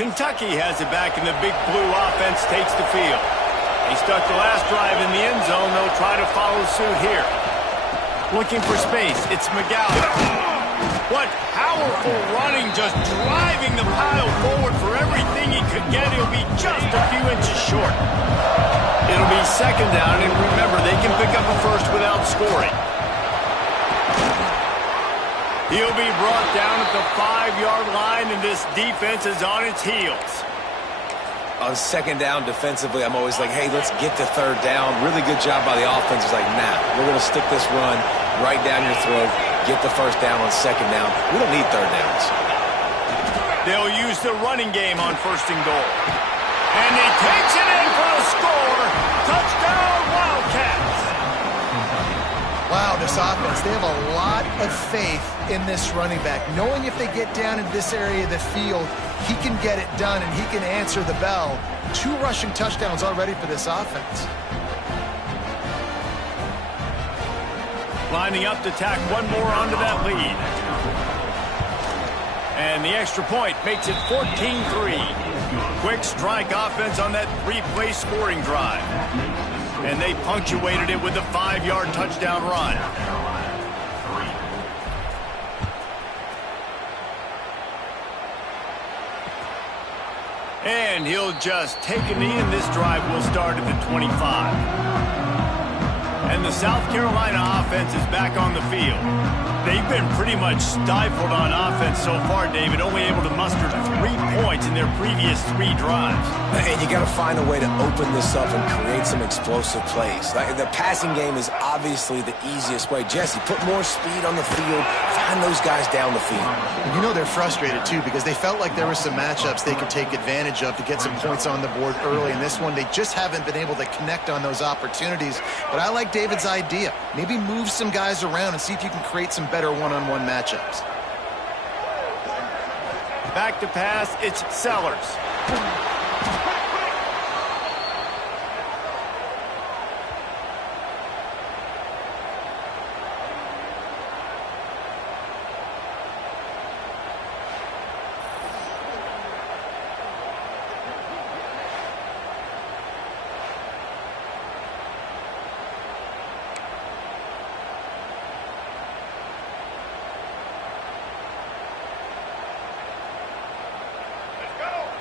Kentucky has it back, and the big blue offense takes the field. They stuck the last drive in the end zone. They'll try to follow suit here. Looking for space. It's McGowan. What powerful running, just driving the pile forward for everything he could get. He'll be just a few inches short. It'll be second down, and remember, they can pick up a first without scoring. He'll be brought down at the 5-yard line, and this defense is on its heels. On second down defensively, I'm always like, hey, let's get to third down. Really good job by the offense. It's like, nah, we're going to stick this run right down your throat, get the first down on second down. We don't need third downs. They'll use the running game on first and goal. And he takes it in for a score. Touchdown, Wildcats. Wow, this offense, they have a lot of faith in this running back. Knowing if they get down in this area of the field, he can get it done and he can answer the bell. 2 rushing touchdowns already for this offense. Lining up to tack one more onto that lead. And the extra point makes it 14-3. Quick strike offense on that 3-play scoring drive. And they punctuated it with a 5-yard touchdown run. And he'll just take a knee, and this drive will start at the 25. And the South Carolina offense is back on the field. They've been pretty much stifled on offense so far, David, only able to muster 3 points in their previous 3 drives. And you got to find a way to open this up and create some explosive plays. The passing game is obviously the easiest way. Jesse, put more speed on the field, find those guys down the field. And you know they're frustrated, too, because they felt like there were some matchups they could take advantage of to get some points on the board early. In this one, they just haven't been able to connect on those opportunities. But I like David's idea. Maybe move some guys around and see if you can create some better one-on-one matchups. Back to pass, it's Sellers.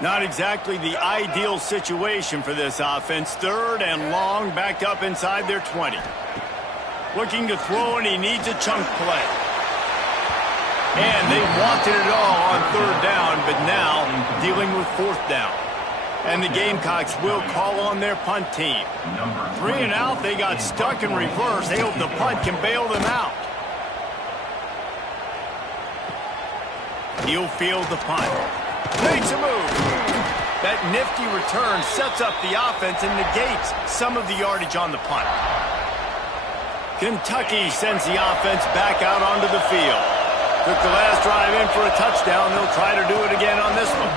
Not exactly the ideal situation for this offense. 3rd and long, backed up inside their 20. Looking to throw, and he needs a chunk play. And they wanted it all on 3rd down, but now dealing with 4th down. And the Gamecocks will call on their punt team. 3 and out, they got stuck in reverse. They hope the punt can bail them out. He'll field the punt. Makes a move. That nifty return sets up the offense and negates some of the yardage on the punt. Kentucky sends the offense back out onto the field. Took the last drive in for a touchdown. They'll try to do it again on this one.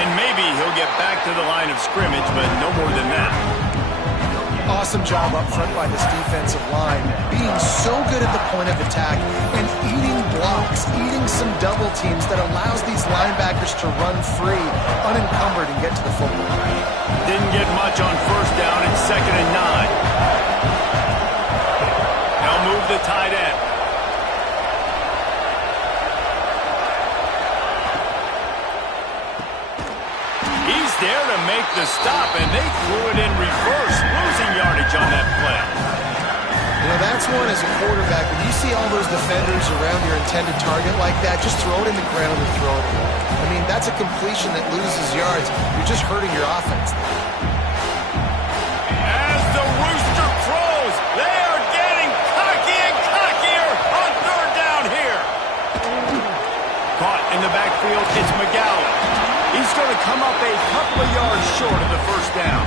And maybe he'll get back to the line of scrimmage, but no more than that. Awesome job up front by this defensive line, being so good at the point of attack and eating blocks, eating some double teams that allows these linebackers to run free, unencumbered, and get to the football. Didn't get much on 1st down. It's 2nd and 9. They'll move the tight end. He's there to make the stop, and they threw it in reverse, losing yardage on that play. You know, that's one as a quarterback. When you see all those defenders around your intended target like that, just throw it in the ground and throw it away. I mean, that's a completion that loses yards. You're just hurting your offense. As the rooster crows, they are getting cocky and cockier on 3rd down here. Caught in the backfield, it's McGowan. He's going to come up a couple of yards short of the 1st down.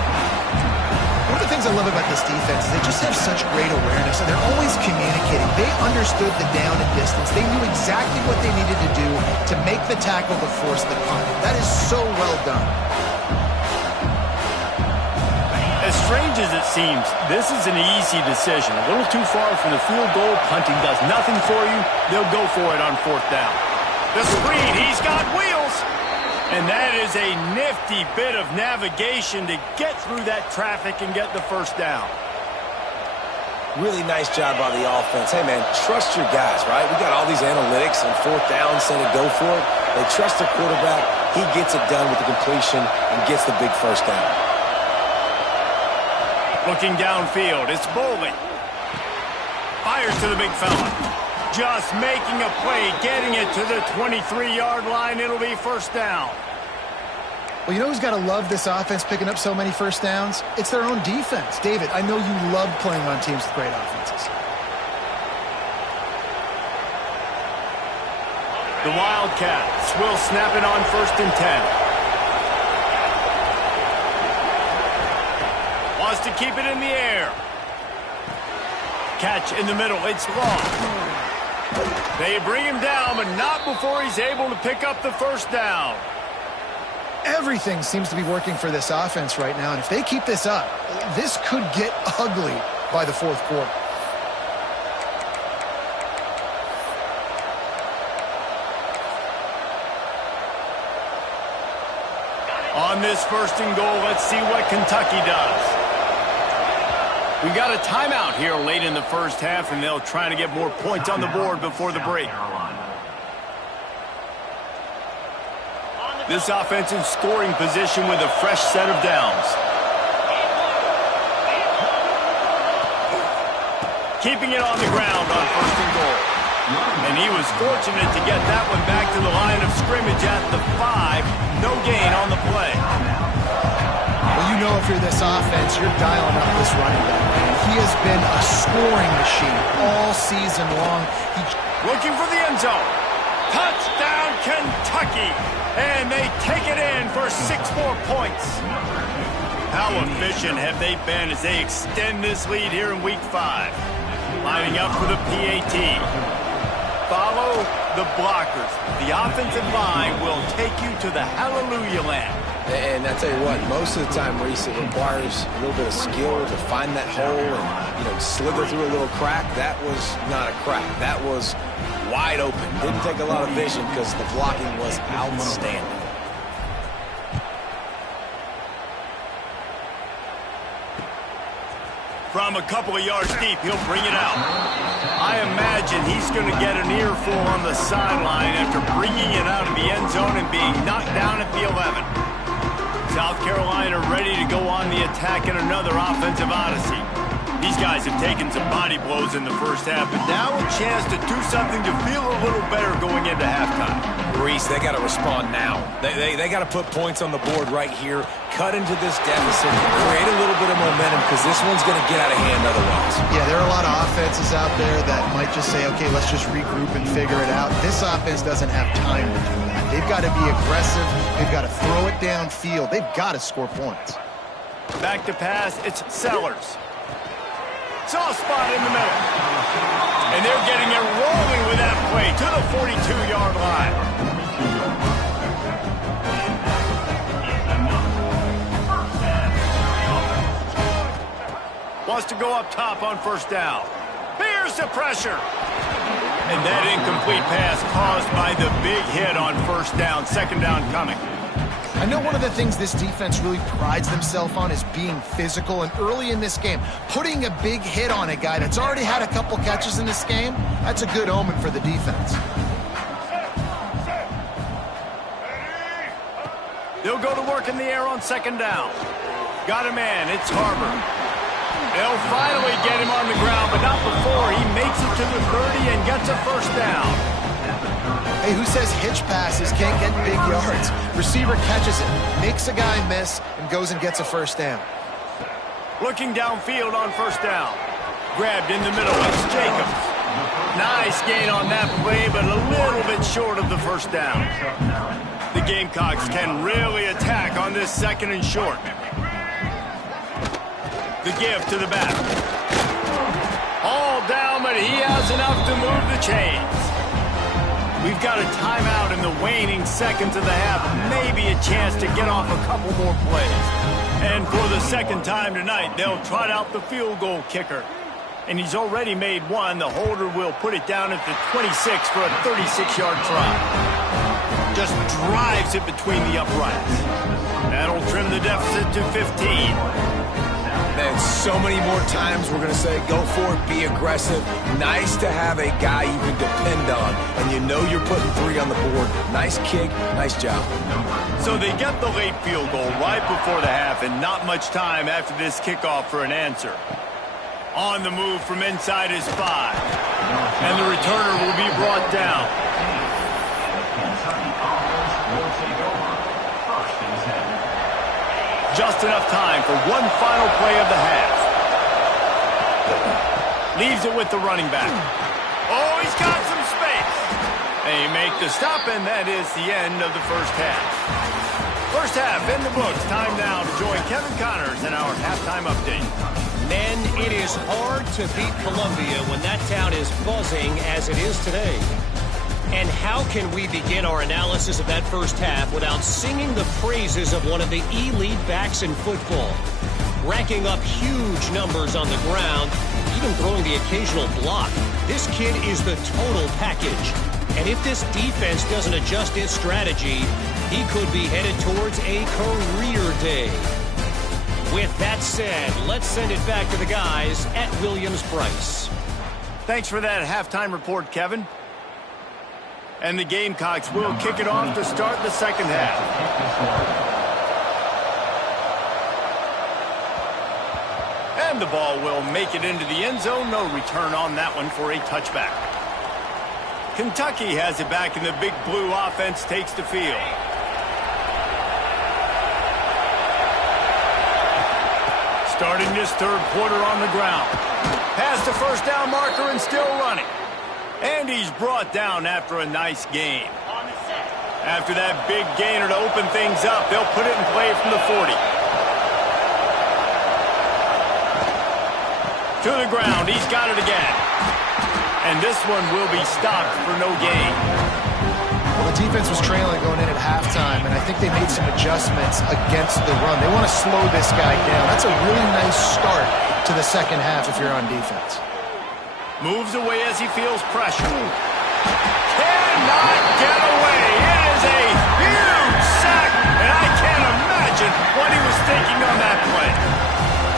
One of the things I love about this defense is they just have such great awareness, and they're always communicating. They understood the down and distance. They knew exactly what they needed to do to make the tackle to force the punt. That is so well done. As strange as it seems, this is an easy decision. A little too far from the field goal. Punting does nothing for you. They'll go for it on 4th down. The screen, he's got wheels. And that is a nifty bit of navigation to get through that traffic and get the first down. Really nice job by the offense. Hey, man, trust your guys, right? We got all these analytics and fourth down saying to go for it. They trust their quarterback. He gets it done with the completion and gets the big first down. Looking downfield, it's Bowling. Fires to the big fella. Just making a play, getting it to the 23-yard line. It'll be first down. Well, you know who's got to love this offense picking up so many first downs? It's their own defense. David, I know you love playing on teams with great offenses. The Wildcats will snap it on 1st and 10. Wants to keep it in the air. Catch in the middle. It's long. They bring him down, but not before he's able to pick up the first down. Everything seems to be working for this offense right now, and if they keep this up, this could get ugly by the fourth quarter. On this 1st and goal, let's see what Kentucky does. We got a timeout here late in the first half, and they'll try to get more points on the board before the break. This offense in scoring position with a fresh set of downs. Keeping it on the ground on 1st and goal. And he was fortunate to get that one back to the line of scrimmage at the 5. No gain on the play. Well, you know if you're this offense, you're dialing up this running back, man. He has been a scoring machine all season long. Looking for the end zone. Touchdown, Kentucky. And they take it in for 6 more points. How efficient have they been as they extend this lead here in Week 5? Lining up for the PAT. Follow the blockers. The offensive line will take you to the hallelujah land. And I tell you what, most of the time, Reese, it requires a little bit of skill to find that hole and, slither through a little crack. That was not a crack. That was wide open. Didn't take a lot of vision because the blocking was outstanding. From a couple of yards deep, he'll bring it out. I imagine he's going to get an earful on the sideline after bringing it out of the end zone and being knocked down at the 11. South Carolina ready to go on the attack in another offensive odyssey. These guys have taken some body blows in the first half, but now a chance to do something to feel a little better going into halftime. Reese, they got to respond now. They got to put points on the board right here, cut into this deficit, create a little bit of momentum because this one's going to get out of hand otherwise. Yeah, there are a lot of offenses out there that might just say, okay, let's just regroup and figure it out. This offense doesn't have time to do that. They've got to be aggressive. They've got to throw it downfield. They've got to score points. Back to pass, it's Sellers. Soft spot in the middle. And they're getting it rolling with that play to the 42-yard line. Wants to go up top on 1st down. Here's the pressure. And that incomplete pass caused by the big hit on 1st down. 2nd down coming. I know one of the things this defense really prides themselves on is being physical, and early in this game, putting a big hit on a guy that's already had a couple catches in this game, that's a good omen for the defense. They'll go to work in the air on 2nd down. Got a man, it's Harbor. They'll finally get him on the ground, but not before he makes it to the 30 and gets a 1st down. Hey, who says hitch passes can't get big yards? Receiver catches it, makes a guy miss, and goes and gets a 1st down. Looking downfield on 1st down. Grabbed in the middle, it's Jacobs. Nice gain on that play, but a little bit short of the 1st down. The Gamecocks can really attack on this 2nd and short. The give to the back. All down, but he has enough to move the chains. We've got a timeout in the waning seconds of the half. Maybe a chance to get off a couple more plays. And for the 2nd time tonight, they'll trot out the field goal kicker. And he's already made one. The holder will put it down at the 26 for a 36-yard try. Just drives it between the uprights. That'll trim the deficit to 15. Man, so many more times we're going to say, go for it, be aggressive. Nice to have a guy you can depend on, and you know you're putting 3 on the board. Nice kick, nice job. So they get the late field goal right before the half, and not much time after this kickoff for an answer. On the move from inside his 5. And the returner will be brought down. Just enough time for one final play of the half. Leaves it with the running back. Oh, he's got some space. They make the stop, and that is the end of the first half. First half in the books. Time now to join Kevin Connors in our halftime update. Men, it is hard to beat Columbia when that town is buzzing as it is today. And how can we begin our analysis of that first half without singing the praises of one of the elite backs in football? Racking up huge numbers on the ground, even throwing the occasional block. This kid is the total package. And if this defense doesn't adjust its strategy, he could be headed towards a career day. With that said, let's send it back to the guys at Williams-Brice. Thanks for that halftime report, Kevin. And the Gamecocks will kick it off to start the second half. And the ball will make it into the end zone. No return on that one for a touchback. Kentucky has it back, and the Big Blue offense takes the field. Starting this third quarter on the ground. Past the first down marker and still running. And he's brought down after a nice gain. After that big gainer to open things up, they'll put it in play from the 40. To the ground, he's got it again. And this one will be stopped for no gain. Well, the defense was trailing going in at halftime, and I think they made some adjustments against the run. They want to slow this guy down. That's a really nice start to the second half if you're on defense. Moves away as he feels pressure. Cannot get away. It is a huge sack, and I can't imagine what he was thinking on that play.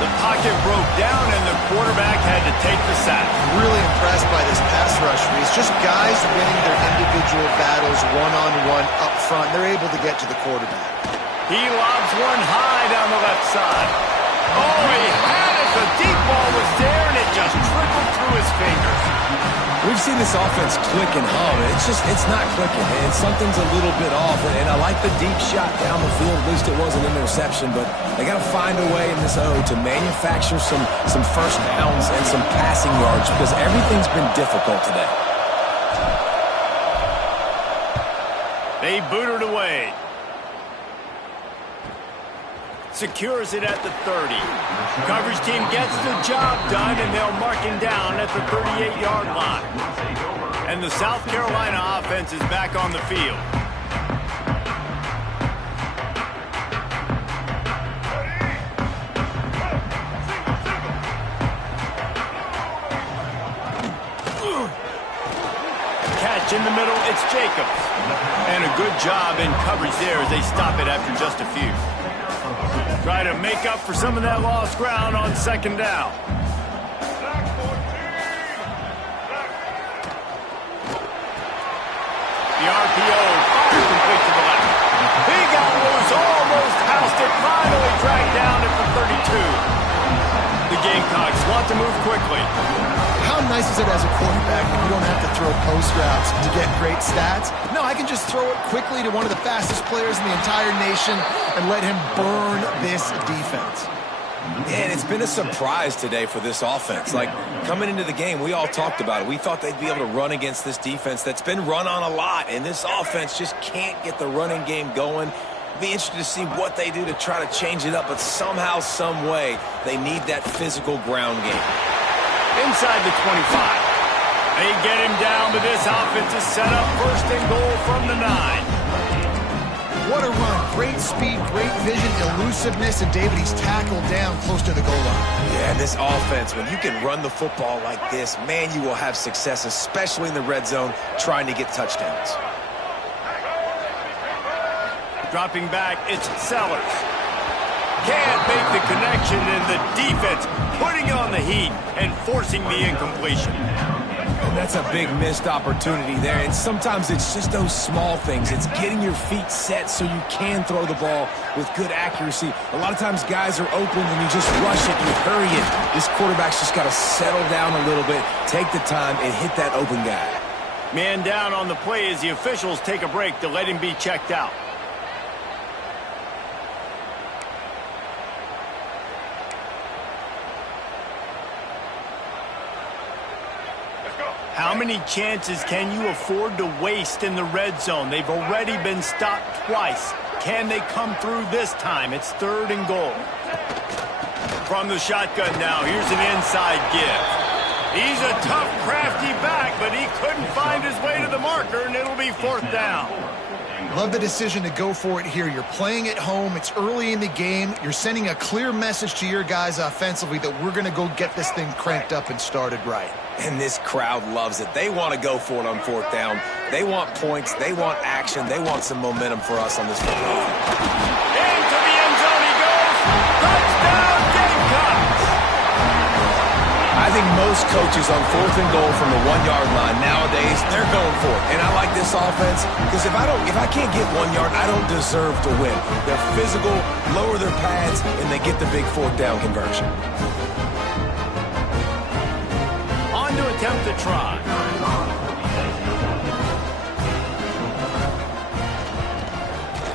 The pocket broke down, and the quarterback had to take the sack. Really impressed by this pass rush. It's just guys winning their individual battles one-on-one up front. They're able to get to the quarterback. He lobs one high down the left side. Oh, he had it. The deep ball was there, and it just trickled through his fingers. We've seen this offense click and hum. It's not clicking, and something's a little bit off. And I like the deep shot down the field. At least it wasn't an interception, but they got to find a way in this O to manufacture some first downs and some passing yards because everything's been difficult today. They boot it away. Secures it at the 30. Coverage team gets the job done, and they'll mark him down at the 38-yard line. And the South Carolina offense is back on the field. Catch in the middle, it's Jacobs. And a good job in coverage there as they stop it after just a few. Try to make up for some of that lost ground on second down. The RPO fires complete to the left. He got loose, almost housed it, finally dragged down at the 32. The Gamecocks want to move quickly. How nice is it as a quarterback when you don't have to throw post routes to get great stats? No, I can just throw it quickly to one of the fastest players in the entire nation and let him burn this defense. And it's been a surprise today for this offense. Like, coming into the game, we all talked about it. We thought they'd be able to run against this defense that's been run on a lot, and this offense just can't get the running game going. Be interested to see what they do to try to change it up, but somehow, some way, they need that physical ground game. Inside the 25. They get him down, but this offense is set up first and goal from the 9. What a run. Great speed, great vision, elusiveness, and David, he's tackled down close to the goal line. Yeah, this offense, when you can run the football like this, man, you will have success, especially in the red zone, trying to get touchdowns. Dropping back, it's Sellers. Can't make the connection, and the defense putting on the heat and forcing the incompletion. And that's a big missed opportunity there. And sometimes it's just those small things. It's getting your feet set so you can throw the ball with good accuracy. A lot of times guys are open and you just rush it, you hurry it. This quarterback's just got to settle down a little bit, take the time, and hit that open guy. Man down on the play as the officials take a break to let him be checked out. How many chances can you afford to waste in the red zone? They've already been stopped twice. Can they come through this time? It's 3rd and goal. From the shotgun now, here's an inside give. He's a tough, crafty back, but he couldn't find his way to the marker, and it'll be 4th down. Love the decision to go for it here. You're playing at home. It's early in the game. You're sending a clear message to your guys offensively that we're going to go get this thing cranked up and started right. And this crowd loves it. They want to go for it on 4th down. They want points. They want action. They want some momentum for us on this football field. Into the end zone he goes. Touchdown, Gamecocks! I think most coaches on 4th and goal from the 1-yard line nowadays, they're going for it. And I like this offense because if I can't get 1 yard, I don't deserve to win. They're physical, lower their pads, and they get the big 4th down conversion. On to attempt to try.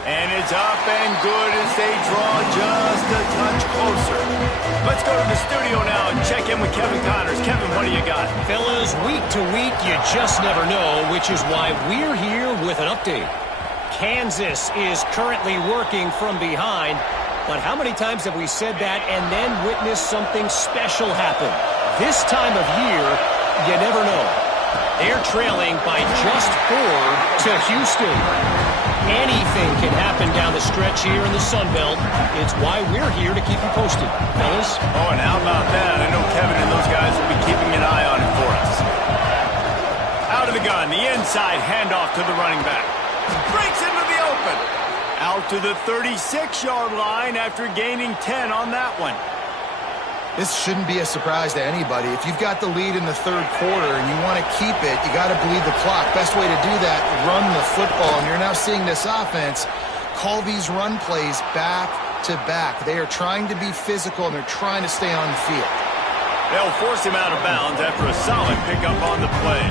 And it's up and good as they draw just a touch closer. Let's go to the studio now and check in with Kevin Connors. Kevin, what do you got? Fellas, week to week, you just never know, which is why we're here with an update. Kansas is currently working from behind, but how many times have we said that and then witnessed something special happen? This time of year, you never know. They're trailing by just 4 to Houston. Anything can happen down the stretch here in the Sun Belt. It's why we're here to keep you posted, fellas. Oh, and how about that? I know Kevin and those guys will be keeping an eye on it for us. Out of the gun, the inside handoff to the running back. Breaks into the open. Out to the 36-yard line after gaining 10 on that one. This shouldn't be a surprise to anybody. If you've got the lead in the 3rd quarter and you want to keep it, you got to bleed the clock. Best way to do that, run the football. And you're now seeing this offense call these run plays back to back. They are trying to be physical, and they're trying to stay on the field. They'll force him out of bounds after a solid pickup on the play.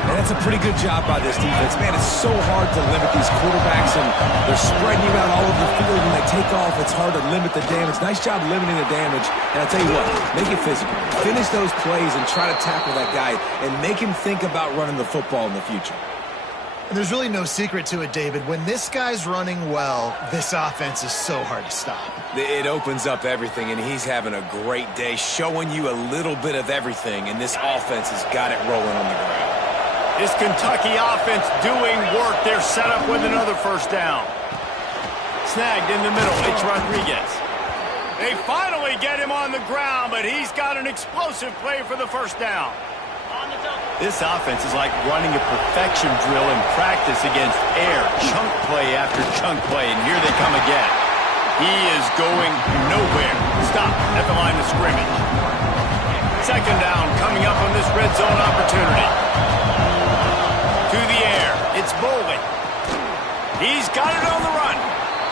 And that's a pretty good job by this defense. Man, it's so hard to limit these quarterbacks, and they're spreading you out all over the field. When they take off, it's hard to limit the damage. Nice job limiting the damage. And I'll tell you what, make it physical. Finish those plays and try to tackle that guy and make him think about running the football in the future. And there's really no secret to it, David. When this guy's running well, this offense is so hard to stop. It opens up everything, and he's having a great day, showing you a little bit of everything, and this offense has got it rolling on the ground. This Kentucky offense doing work. They're set up with another 1st down. Snagged in the middle. It's Rodriguez. They finally get him on the ground, but he's got an explosive play for the 1st down. This offense is like running a perfection drill in practice against air. Chunk play after chunk play, and here they come again. He is going nowhere. Stop at the line of scrimmage. 2nd down coming up on this red zone opportunity. To the air. It's Bowling. He's got it on the run.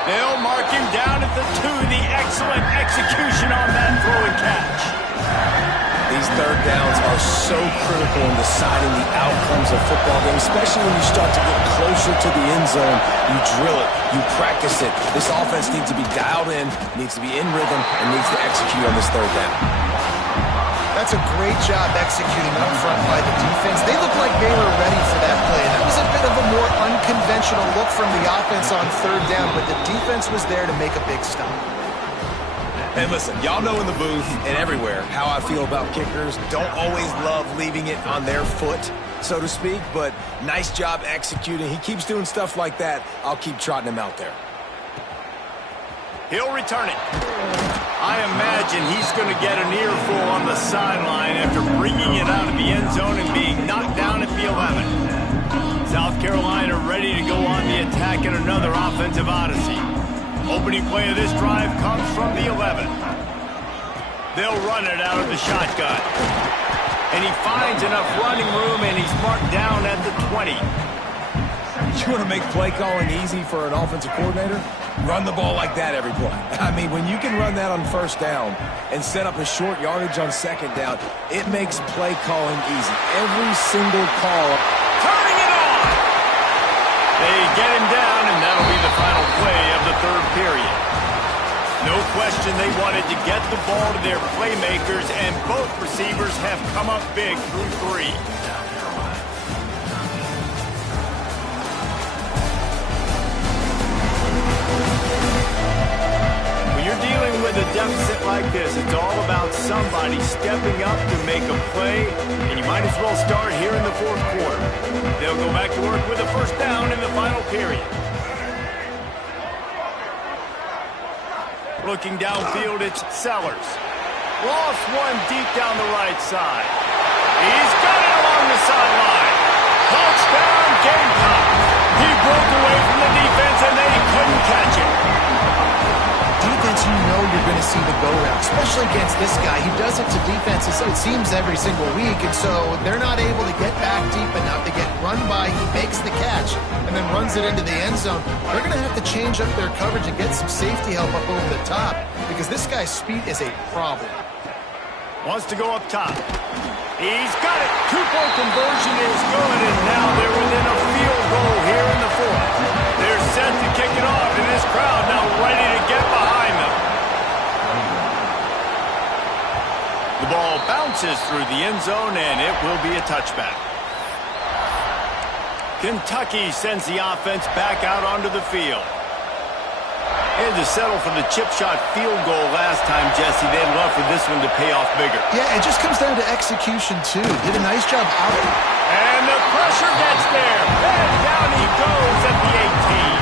They'll mark him down at the 2. The excellent execution on that throw and catch. These 3rd downs are so critical in deciding the outcomes of football games, especially when you start to get closer to the end zone. You drill it. You practice it. This offense needs to be dialed in, needs to be in rhythm, and needs to execute on this 3rd down. That's a great job executing up front by the defense. They looked like they were ready for that play. That was a bit of a more unconventional look from the offense on 3rd down, but the defense was there to make a big stop. And listen, y'all know in the booth and everywhere how I feel about kickers. Don't always love leaving it on their foot, so to speak, but nice job executing. He keeps doing stuff like that. I'll keep trotting him out there. He'll return it. I imagine he's going to get an earful on the sideline after bringing it out of the end zone and being knocked down at the 11. South Carolina ready to go on the attack in another offense. offensive odyssey. Opening play of this drive comes from the 11. They'll run it out of the shotgun. And he finds enough running room, and he's marked down at the 20. You want to make play calling easy for an offensive coordinator? Run the ball like that every play. I mean, when you can run that on first down and set up a short yardage on second down, it makes play calling easy. Every single call. Turning it on! They get him down, and that'll be the final play of the third period. No question they wanted to get the ball to their playmakers, and both receivers have come up big through 3. When you're dealing with a deficit like this, it's all about somebody stepping up to make a play, and you might as well start here in the fourth quarter. They'll go back to work with a first down in the final period. Looking downfield, it's Sellers. Lost one deep down the right side. He's got it along the sideline. Touchdown, Gamecock. He broke away from the defense, and they couldn't catch him. Defense, you know you're going to see the go route, especially against this guy. He does it to defenses, it seems, every single week, and so they're not able to get back deep enough to get run by. He makes the catch and then runs it into the end zone. They're going to have to change up their coverage and get some safety help up over the top because this guy's speed is a problem. Wants to go up top. He's got it. Two-point conversion is good, and now they're within a field goal here in the fourth. They're set to kick it off, and this crowd now ready to get behind them. The ball bounces through the end zone, and it will be a touchback. Kentucky sends the offense back out onto the field. Had to settle for the chip shot field goal last time, Jesse. They'd love for this one to pay off bigger. Yeah, it just comes down to execution, too. Did a nice job out there. And the pressure gets there. And down he goes at the 18.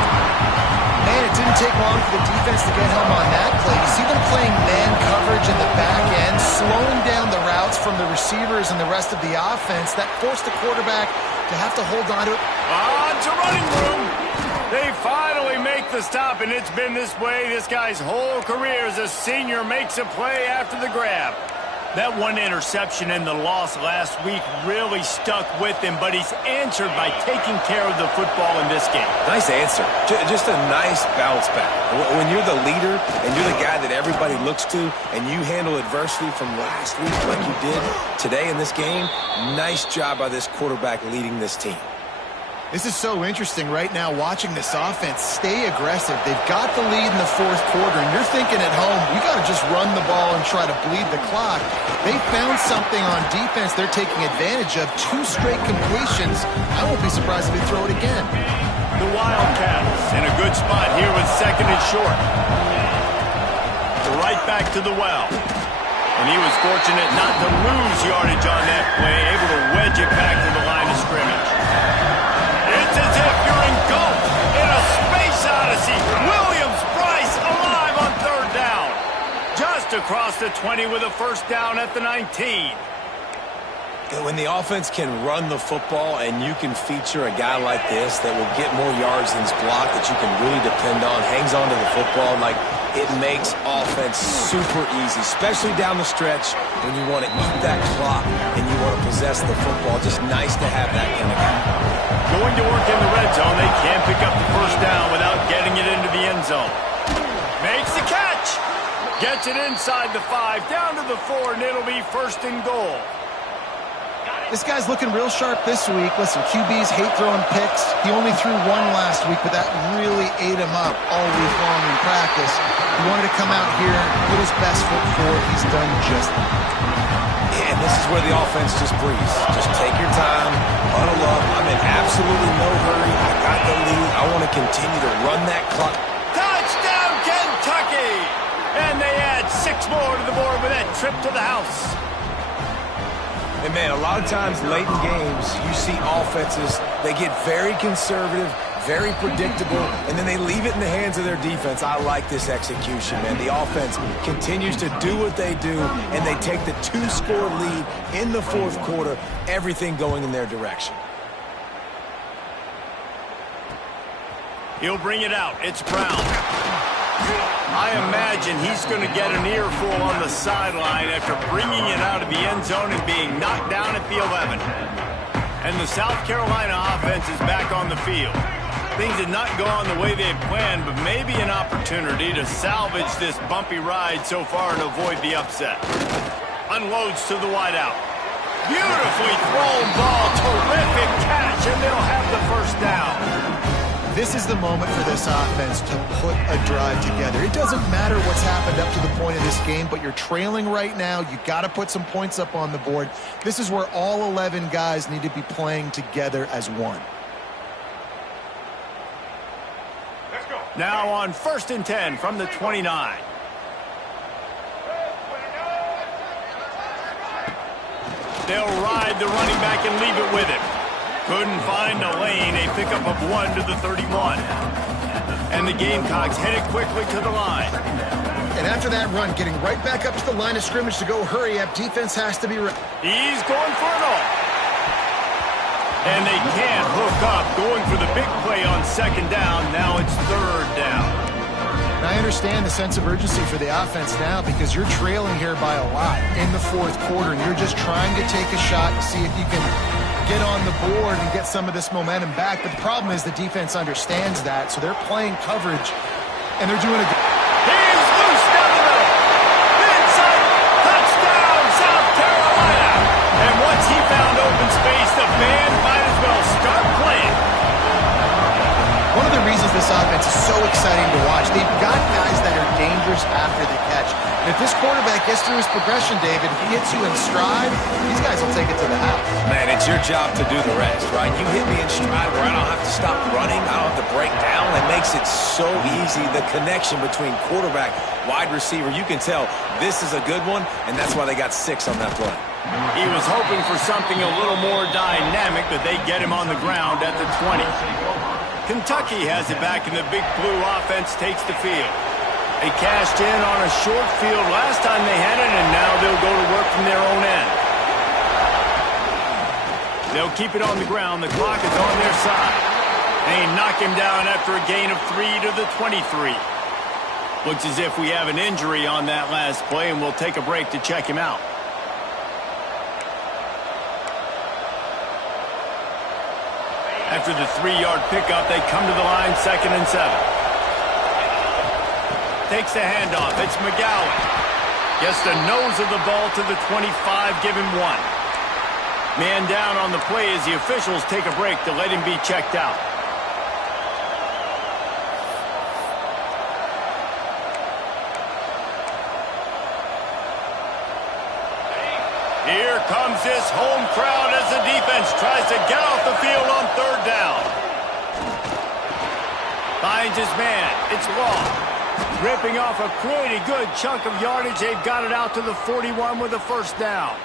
Man, it didn't take long for the defense to get home on that play. You see them playing man coverage in the back end, slowing down the routes from the receivers and the rest of the offense. That forced the quarterback to have to hold on to it. On to running room. They finally make the stop, and it's been this way this guy's whole career as a senior makes a play after the grab. That one interception and the loss last week really stuck with him, but he's answered by taking care of the football in this game. Nice answer. Just a nice bounce back. When you're the leader and you're the guy that everybody looks to and you handle adversity from last week like you did today in this game, nice job by this quarterback leading this team. This is so interesting right now watching this offense stay aggressive. They've got the lead in the fourth quarter, and you're thinking at home, we got to just run the ball and try to bleed the clock. They found something on defense they're taking advantage of. 2 straight completions. I won't be surprised if they throw it again. The Wildcats in a good spot here with second and short. Right back to the well. And he was fortunate not to lose yardage on that play, able to wedge it back to the line of scrimmage. It's as if you're engulfed in a space odyssey. Williams-Brice alive on third down. Just across the 20 with a first down at the 19. When the offense can run the football and you can feature a guy like this that will get more yards than his block, that you can really depend on, hangs on to the football, like it makes offense super easy, especially down the stretch when you want to eat that clock and you want to possess the football. Just nice to have that kind of guy. Going to work in the red zone, they can't pick up the first down without getting it into the end zone. Makes the catch. Gets it inside the 5, down to the 4, and it'll be first and goal. This guy's looking real sharp this week. Listen, QBs hate throwing picks. He only threw one last week, but that really ate him up all week long in practice. He wanted to come out here and put his best foot forward. He's done just that. Yeah, and this is where the offense just breathes. Just take your time, huddle up. I'm in absolutely no hurry. I got the lead. I want to continue to run that clock. Touchdown, Kentucky! And they add 6 more to the board with that trip to the house. And, man, a lot of times late in games, you see offenses, they get very conservative, very predictable, and then they leave it in the hands of their defense. I like this execution, man. The offense continues to do what they do, and they take the 2-score lead in the fourth quarter, everything going in their direction. He'll bring it out. It's Brown. I imagine he's going to get an earful on the sideline after bringing it out of the end zone and being knocked down at the 11. And the South Carolina offense is back on the field. Things did not go on the way they had planned, but maybe an opportunity to salvage this bumpy ride so far and avoid the upset. Unloads to the wideout. Beautifully thrown ball. Terrific catch, and they'll have the first down. This is the moment for this offense to put a drive together. It doesn't matter what's happened up to the point of this game, but you're trailing right now. You've got to put some points up on the board. This is where all 11 guys need to be playing together as one. Now on 1st and 10 from the 29. They'll ride the running back and leave it with him. Couldn't find a lane. A pickup of 1 to the 31. And the Gamecocks headed quickly to the line. And after that run, getting right back up to the line of scrimmage to go hurry up, defense has to be ready. He's going for it all. And they can't hook up. Going for the big play on 2nd down. Now it's 3rd down. And I understand the sense of urgency for the offense now because you're trailing here by a lot in the 4th quarter, and you're just trying to take a shot to see if you can get on the board and get some of this momentum back. But the problem is the defense understands that, so they're playing coverage, and they're doing a good... He's loose down the middle. Inside. Touchdown, South Carolina. And once he found open space, the band might as well start playing. One of the reasons this offense is so exciting to watch, they've got guys that are dangerous after the catch. And if this quarterback gets through his progression, David, if he hits you in stride, these guys will take it to the house. Man, it's your job to do the rest, right? You hit me in stride where I don't have to stop running. I don't have to break down. It makes it so easy. The connection between quarterback, wide receiver, you can tell this is a good one, and that's why they got 6 on that play. He was hoping for something a little more dynamic, but they get him on the ground at the 20. Kentucky has it back, and the Big Blue offense takes the field. They cashed in on a short field last time they had it, and now they'll go to work from their own end. They'll keep it on the ground. The clock is on their side. They knock him down after a gain of 3 to the 23. Looks as if we have an injury on that last play, and we'll take a break to check him out. After the 3-yard pickup, they come to the line, 2nd and 7. Takes the handoff. It's McGowan. Gets the nose of the ball to the 25, give him 1. Man down on the play as the officials take a break to let him be checked out. Here comes this home crowd as the defense tries to get off the field on 3rd down. Finds his man. It's Law. Ripping off a pretty good chunk of yardage. They've got it out to the 41 with a 1st down.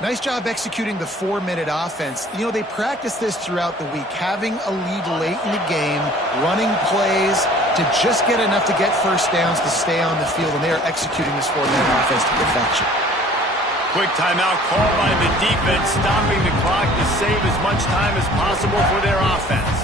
Nice job executing the 4-minute offense. You know, they practice this throughout the week, having a lead late in the game, running plays to just get enough to get 1st downs to stay on the field, and they are executing this 4-minute offense to perfection. Quick timeout called by the defense, stopping the clock to save as much time as possible for their offense.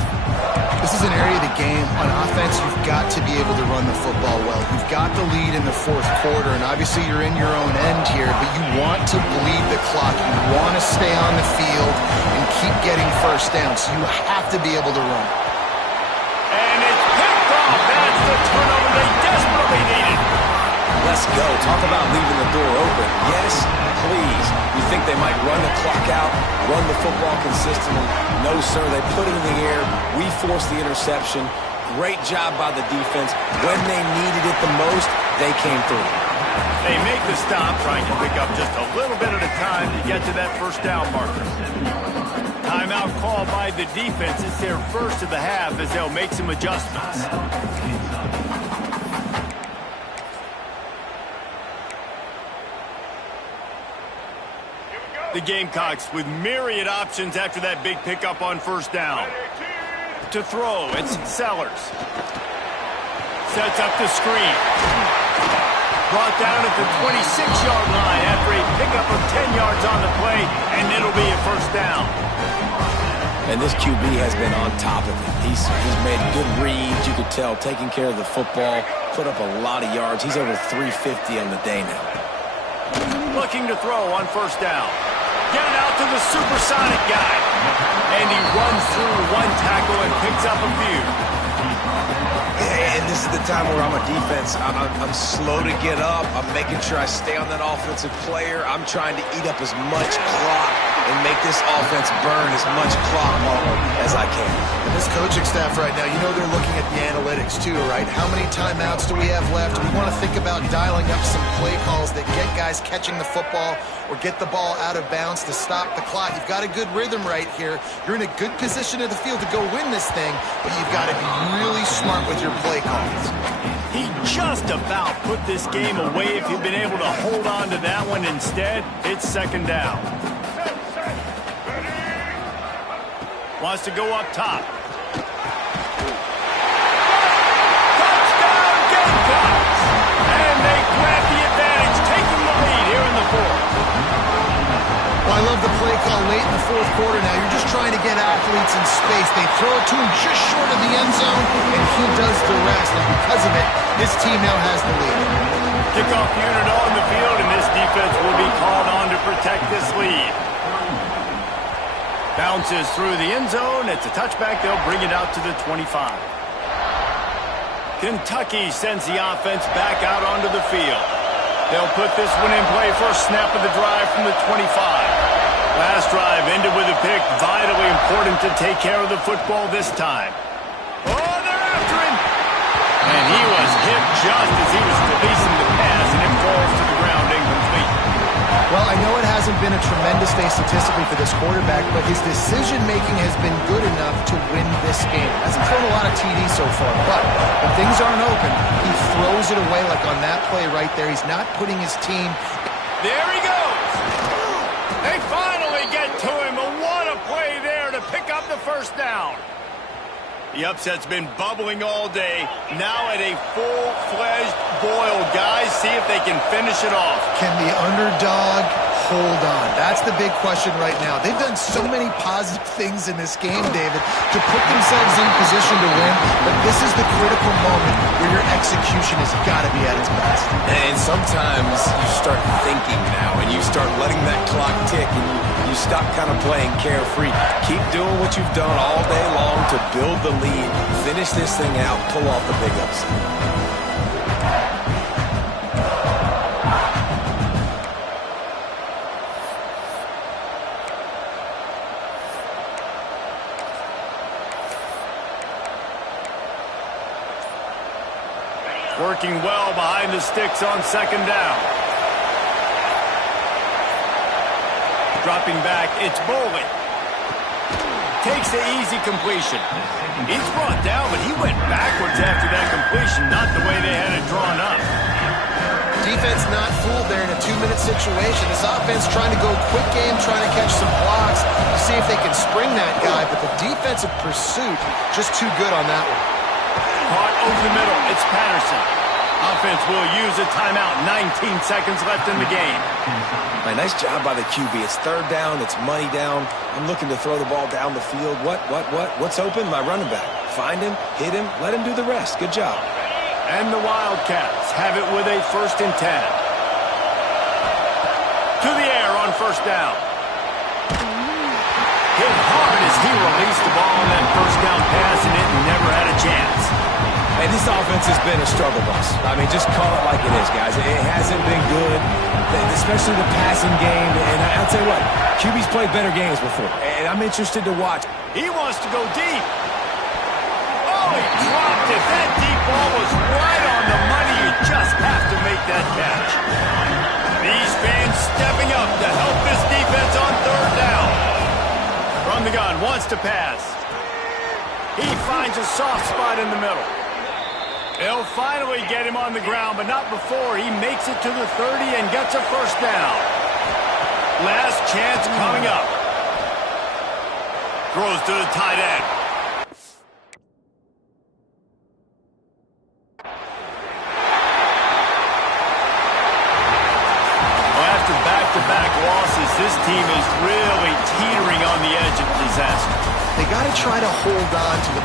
This is an area of the game. On offense, you've got to be able to run the football well. You've got the lead in the 4th quarter, and obviously you're in your own end here, but you want to bleed the clock. You want to stay on the field and keep getting 1st down, so you have to be able to run. And it's picked off. That's the turnover they desperately needed. Let's go. Talk about leaving the door open. Yes, please. You think they might run the clock out, run the football consistently? No, sir. They put it in the air. We forced the interception. Great job by the defense. When they needed it the most, they came through. They make the stop, trying to pick up just a little bit at a time to get to that 1st down marker. Timeout called by the defense. It's their first of the half as they'll make some adjustments. The Gamecocks with myriad options after that big pickup on 1st down. To throw, it's Sellers. Sets up the screen. Brought down at the 26-yard line after a pickup of 10 yards on the play, and it'll be a 1st down. And this QB has been on top of it. He's made good reads, you could tell, taking care of the football, put up a lot of yards. He's over 350 on the day now. Looking to throw on first down. Getting out to the supersonic guy. And he runs through one tackle and picks up a few. And this is the time where I'm a defense. I'm slow to get up. I'm making sure I stay on that offensive player. I'm trying to eat up as much clock and make this offense burn as much clock as I can. And this coaching staff right now, you know they're looking at the analytics too, right? How many timeouts do we have left? We want to think about dialing up some play calls that get guys catching the football or get the ball out of bounds to stop the clock. You've got a good rhythm right here. You're in a good position of the field to go win this thing, but you've got to be really smart with your play calls. He just about put this game away if he'd been able to hold on to that one. Instead, it's second down. Wants to go up top. Touchdown Gamecocks! And they grab the advantage, taking the lead here in the fourth. Well, I love the play call late in the fourth quarter now. You're just trying to get athletes in space. They throw it to him just short of the end zone, and he does the rest. And because of it, his team now has the lead. Kickoff unit on the field, and this defense will be called on to protect this lead. Bounces through the end zone. It's a touchback. They'll bring it out to the 25. Kentucky sends the offense back out onto the field. They'll put this one in play first snap of the drive from the 25. Last drive ended with a pick. Vitally important to take care of the football this time. Oh, they're after him. And he was hit just as he was releasing the pass, and it falls to the ground incomplete. Well, I know it hasn't been a tremendous day statistically for this quarterback, but his decision-making has been good enough to win this game. Hasn't thrown a lot of TDs so far, but when things aren't open, he throws it away like on that play right there. He's not putting his team... There he goes! They finally get to him, and what a play there to pick up the first down. The upset's been bubbling all day. Now at a full-fledged boil. Guys, see if they can finish it off. Can the underdog hold on? That's the big question right now. They've done so many positive things in this game, David, to put themselves in position to win, but this is the critical moment where your execution has got to be at its best. And sometimes you start thinking now, and you start letting that clock tick, and you stop kind of playing carefree. Keep doing what you've done all day long to build the lead, finish this thing out, pull off the big upset. Working well behind the sticks on second down. Dropping back, it's Boley. Takes the easy completion. He's brought down, but he went backwards after that completion, not the way they had it drawn up. Defense not fooled there in a 2-minute situation. This offense trying to go quick game, trying to catch some blocks to see if they can spring that guy, but the defensive pursuit just too good on that one. Caught over the middle. It's Patterson. Offense will use a timeout. 19 seconds left in the game. Nice job by the QB. It's third down. It's money down. I'm looking to throw the ball down the field. What's open? My running back. Find him, hit him, let him do the rest. Good job. And the Wildcats have it with a 1st and 10. To the air on first down. Hit hard as he released the ball on that first down pass, and it never had a chance. And this offense has been a struggle bus. I mean, just call it like it is, guys. It hasn't been good, especially the passing game. And I'll tell you what, QB's played better games before, and I'm interested to watch. He wants to go deep. Oh, he dropped it. That deep ball was right on the money. You just have to make that catch. These fans stepping up to help this defense on third down. From the gun, wants to pass. He finds a soft spot in the middle. They'll finally get him on the ground, but not before he makes it to the 30 and gets a first down. Last chance coming up. Throws to the tight end. Well, after back-to-back losses, this team is really teetering on the edge of disaster. They got to try to hold on to the